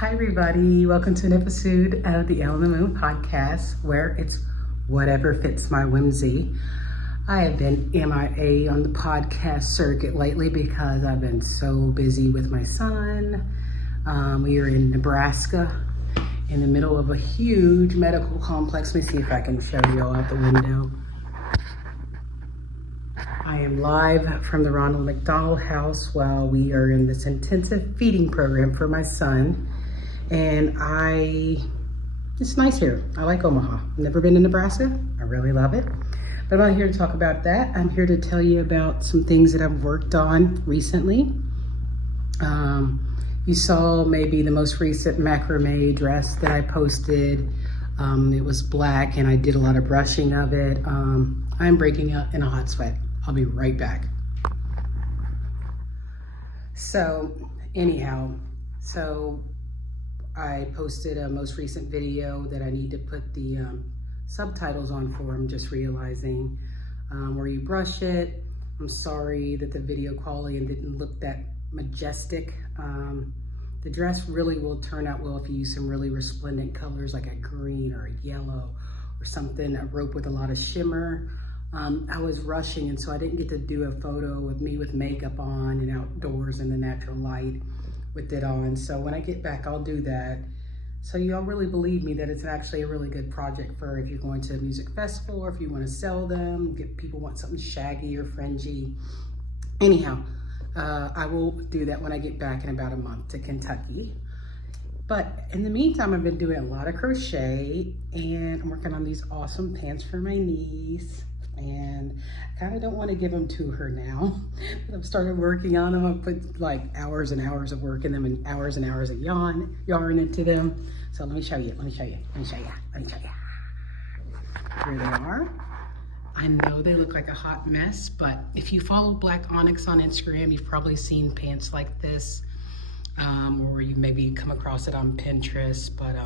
Hi everybody, welcome to an episode of the Além podcast where it's whatever fits my whimsy. I have been MIA on the podcast circuit lately because I've been so busy with my son. We are in Nebraska in the middle of a huge medical complex. Let me see if I can show you all out the window. I am live from the Ronald McDonald House while we are in this intensive feeding program for my son. And it's nice here. I like Omaha. Never been to Nebraska. I really love it. But I'm not here to talk about that. I'm here to tell you about some things that I've worked on recently. You saw maybe the most recent macrame dress that I posted. It was black and I did a lot of brushing of it. I'm breaking out in a hot sweat. I'll be right back. So I posted a most recent video that I need to put the subtitles on for. I'm just realizing where you brush it. I'm sorry that the video quality didn't look that majestic. The dress really will turn out well if you use some really resplendent colors like a green or a yellow or something, a rope with a lot of shimmer. I was rushing and so I didn't get to do a photo of me with makeup on and outdoors in the natural light with it on. So when I get back, I'll do that. So y'all really believe me that it's actually a really good project for if you're going to a music festival or if you want to sell them, people want something shaggy or fringy. Anyhow, I will do that when I get back in about a month to Kentucky. But in the meantime, I've been doing a lot of crochet and I'm working on these awesome pants for my niece. And I kind of don't want to give them to her now. I've started working on them. I've put like hours and hours of work in them and hours of yarn into them. So let me show you. Here they are. I know they look like a hot mess, but if you follow Black Onyx on Instagram, you've probably seen pants like this, or you maybe come across it on Pinterest, but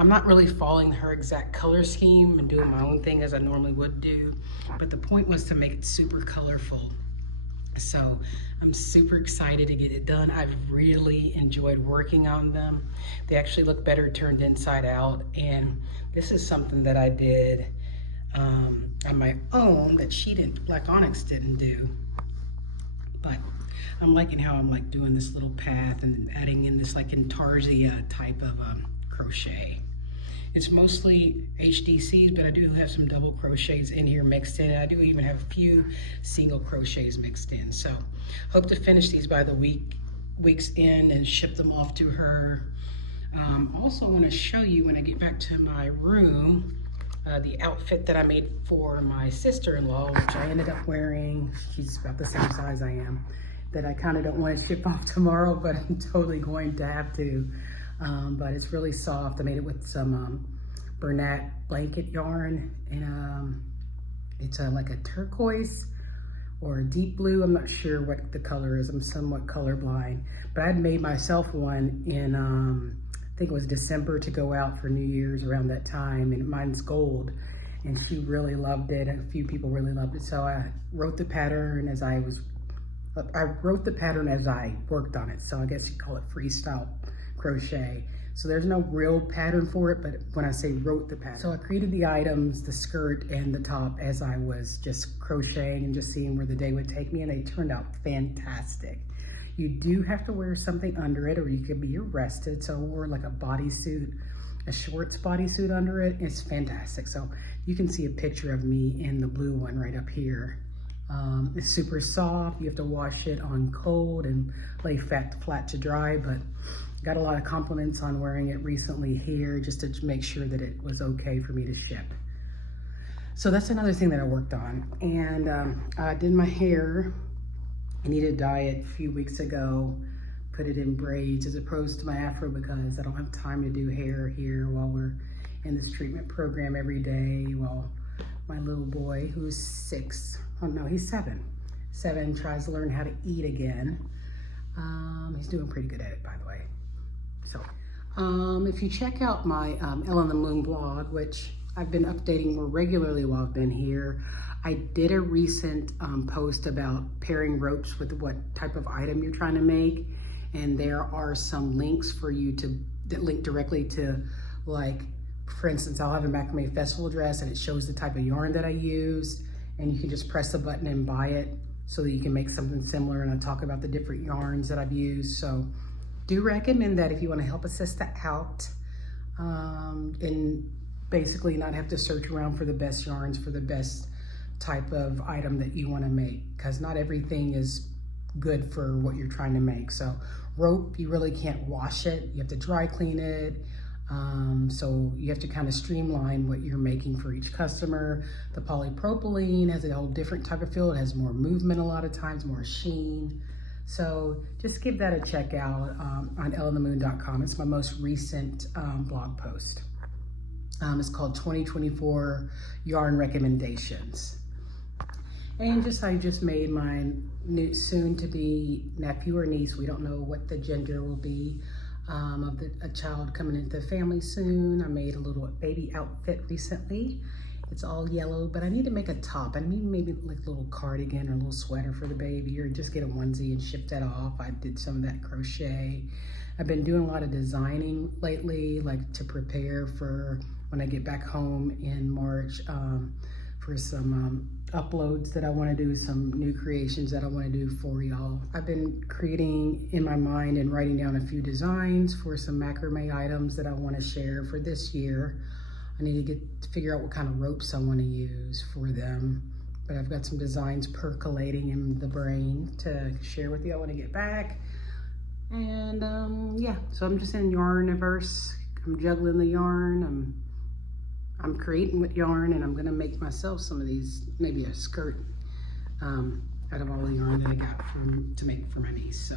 I'm not really following her exact color scheme and doing my own thing as I normally would do, but the point was to make it super colorful. So I'm super excited to get it done. I've really enjoyed working on them. They actually look better turned inside out, and this is something that I did on my own that Black Onyx didn't do. But I'm liking how I'm like doing this little path and adding in this like intarsia type of crochet. It's mostly HDCs, but I do have some double crochets in here mixed in. I do even have a few single crochets mixed in. So hope to finish these by the week's end and ship them off to her. Also, I want to show you when I get back to my room the outfit that I made for my sister-in-law, which I ended up wearing. She's about the same size I am. That I kind of don't want to ship off tomorrow, but I'm totally going to have to. But it's really soft. I made it with some Bernat blanket yarn, and it's like a turquoise or a deep blue. I'm not sure what the color is. I'm somewhat colorblind, but I'd made myself one in I think it was December to go out for New Year's around that time, and mine's gold, and she really loved it. A few people really loved it, so I wrote the pattern as I worked on it. So I guess you call it freestyle crochet. So there's no real pattern for it, but when I say wrote the pattern. So I created the items, the skirt and the top, as I was just crocheting and just seeing where the day would take me, and they turned out fantastic. You do have to wear something under it or you could be arrested. So I wore like a bodysuit, a shorts bodysuit under it. It's fantastic. So you can see a picture of me in the blue one right up here. It's super soft. You have to wash it on cold and lay flat to dry, but got a lot of compliments on wearing it recently here just to make sure that it was okay for me to ship. So that's another thing that I worked on. And I did my hair. I needed to dye it a few weeks ago, put it in braids as opposed to my afro because I don't have time to do hair here while we're in this treatment program every day. While my little boy, who's 6, oh no, he's 7, tries to learn how to eat again. He's doing pretty good at it, by the way. So if you check out my Além blog, which I've been updating more regularly while I've been here, I did a recent post about pairing ropes with what type of item you're trying to make. and there are some links for you that link directly to, like, for instance, I'll have a macrame festival dress and it shows the type of yarn that I used, and you can just press a button and buy it so that you can make something similar, and I talk about the different yarns that I've used. So do recommend that if you want to help a sister out, and basically not have to search around for the best yarns for the best type of item that you want to make, because not everything is good for what you're trying to make. So rope, you really can't wash it, you have to dry clean it. So you have to kind of streamline what you're making for each customer. The polypropylene has a whole different type of feel. It has more movement a lot of times, more sheen. So just give that a check out on ellenthemoon.com. It's my most recent blog post. It's called 2024 Yarn Recommendations. And I just made my soon-to-be nephew or niece, we don't know what the gender will be, of a child coming into the family soon. I made a little baby outfit recently. It's all yellow, but I need to make a top. I need maybe like a little cardigan or a little sweater for the baby, or just get a onesie and ship that off. I did some of that crochet. I've been doing a lot of designing lately, like to prepare for when I get back home in March, for some uploads that I want to do, some new creations that I want to do for y'all. I've been creating in my mind and writing down a few designs for some macrame items that I want to share for this year. I need to figure out what kind of ropes I want to use for them, but I've got some designs percolating in the brain to share with y'all when I get back. And yeah, so I'm just in yarniverse. I'm juggling the yarn. I'm creating with yarn, and I'm gonna make myself some of these, maybe a skirt out of all the yarn that I got to make for my niece. So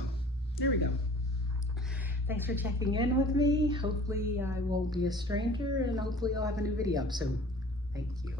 there we go. Thanks for checking in with me. Hopefully I won't be a stranger, and hopefully I'll have a new video up soon. Thank you.